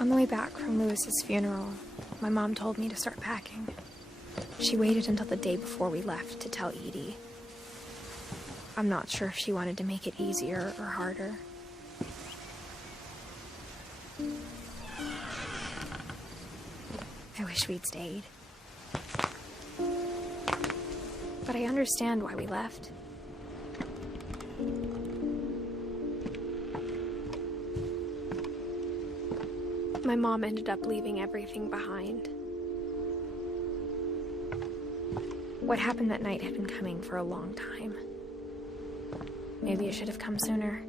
On the way back from Lewis's funeral, my mom told me to start packing. She waited until the day before we left to tell Edie. I'm not sure if she wanted to make it easier or harder. I wish we'd stayed. But I understand why we left. My mom ended up leaving everything behind. What happened that night had been coming for a long time. Maybe it should have come sooner.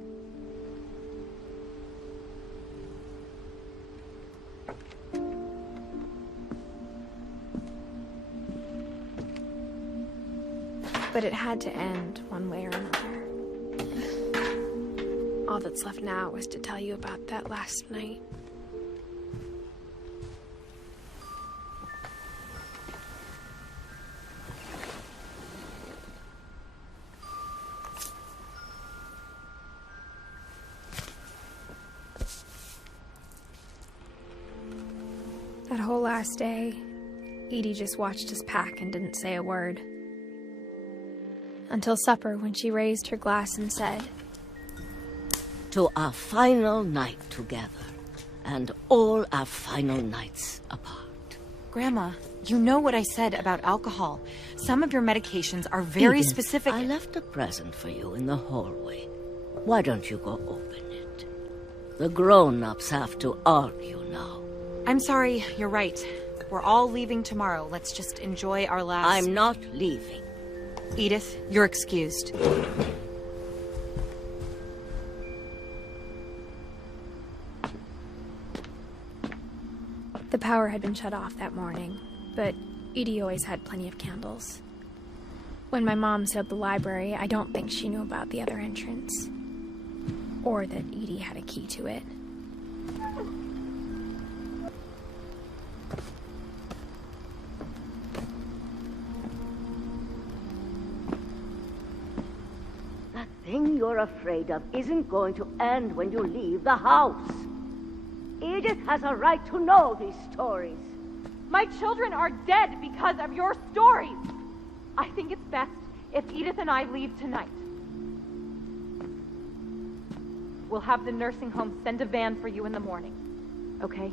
But it had to end one way or another. All that's left now is to tell you about that last night. That whole last day, Edie just watched us pack and didn't say a word. Until supper, when she raised her glass and said, "To our final night together, and all our final nights apart." Grandma, you know what I said about alcohol. Some of your medications are very Edith, specific. I left a present for you in the hallway. Why don't you go open it? The grown-ups have to argue now. I'm sorry, you're right. We're all leaving tomorrow. Let's just enjoy our last... I'm not leaving. Edith, you're excused. The power had been shut off that morning, but Edie always had plenty of candles. When my mom sealed the library, I don't think she knew about the other entrance. Or that Edie had a key to it. That thing you're afraid of isn't going to end when you leave the house. Edith has a right to know these stories. My children are dead because of your stories. I think it's best if Edith and I leave tonight. We'll have the nursing home send a van for you in the morning, okay?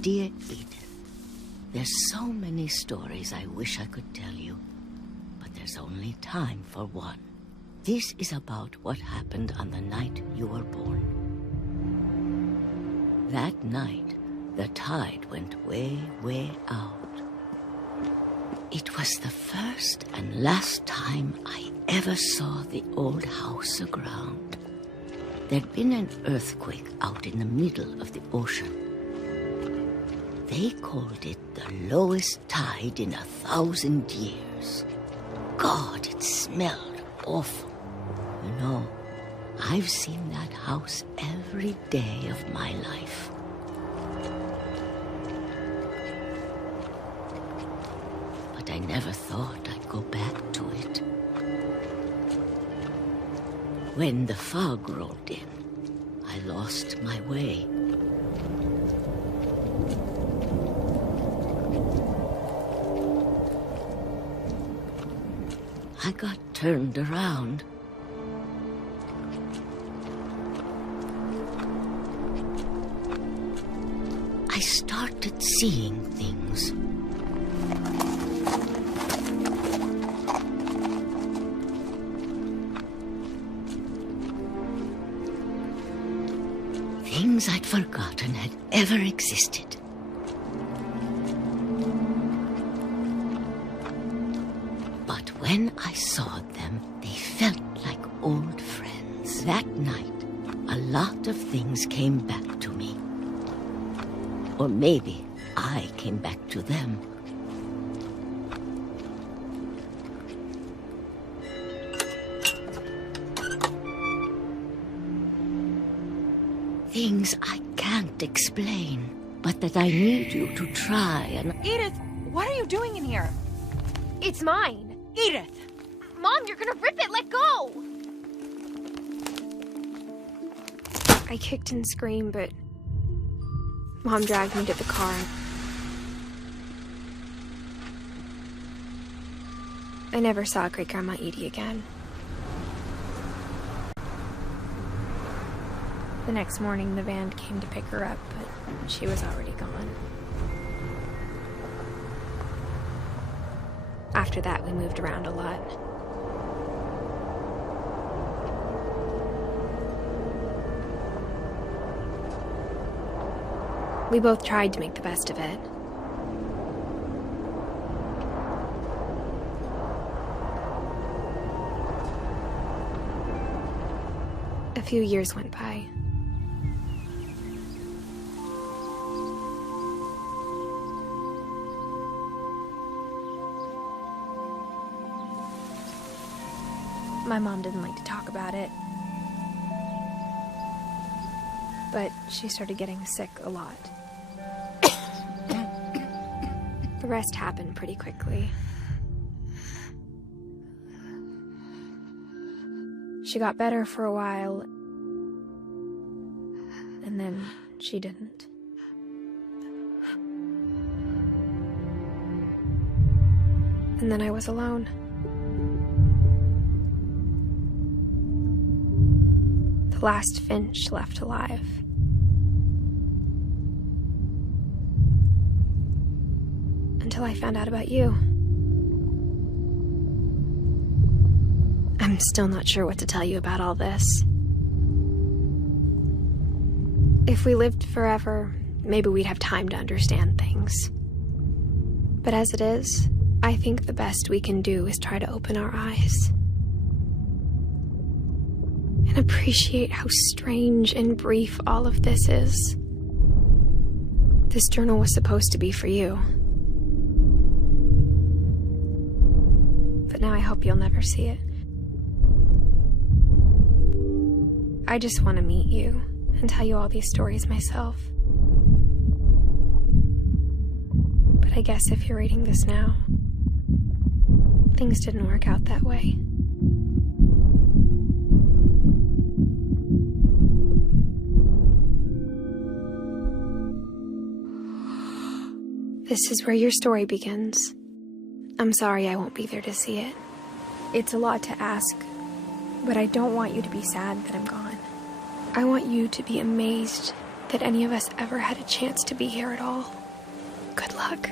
Dear Edith, there's so many stories I wish I could tell you, but there's only time for one. This is about what happened on the night you were born. That night, the tide went way, way out. It was the first and last time I ever saw the old house aground. There'd been an earthquake out in the middle of the ocean. They called it the lowest tide in 1,000 years. God, it smelled awful. You know, I've seen that house every day of my life. But I never thought I'd go back to it. When the fog rolled in, I lost my way. I got turned around. I started seeing things. Things I'd forgotten had ever existed. But when I saw them, they felt like old friends. That night, a lot of things came back to me. Or maybe I came back to them. Things I can't explain, but that I need you to try and... Edith, what are you doing in here? It's mine! Edith! Mom, you're gonna rip it! Let go! I kicked and screamed, but Mom dragged me to the car. I never saw Great-Grandma Edie again. The next morning, the van came to pick her up, but she was already gone. After that, we moved around a lot. We both tried to make the best of it. A few years went by. My mom didn't like to talk about it, but she started getting sick a lot. The rest happened pretty quickly. She got better for a while, and then she didn't. And then I was alone. The last Finch left alive. Until I found out about you. I'm still not sure what to tell you about all this. If we lived forever, maybe we'd have time to understand things. But as it is, I think the best we can do is try to open our eyes. And appreciate how strange and brief all of this is. This journal was supposed to be for you. But now I hope you'll never see it. I just want to meet you and tell you all these stories myself. But I guess if you're reading this now, things didn't work out that way. This is where your story begins. I'm sorry I won't be there to see it. It's a lot to ask, but I don't want you to be sad that I'm gone. I want you to be amazed that any of us ever had a chance to be here at all. Good luck.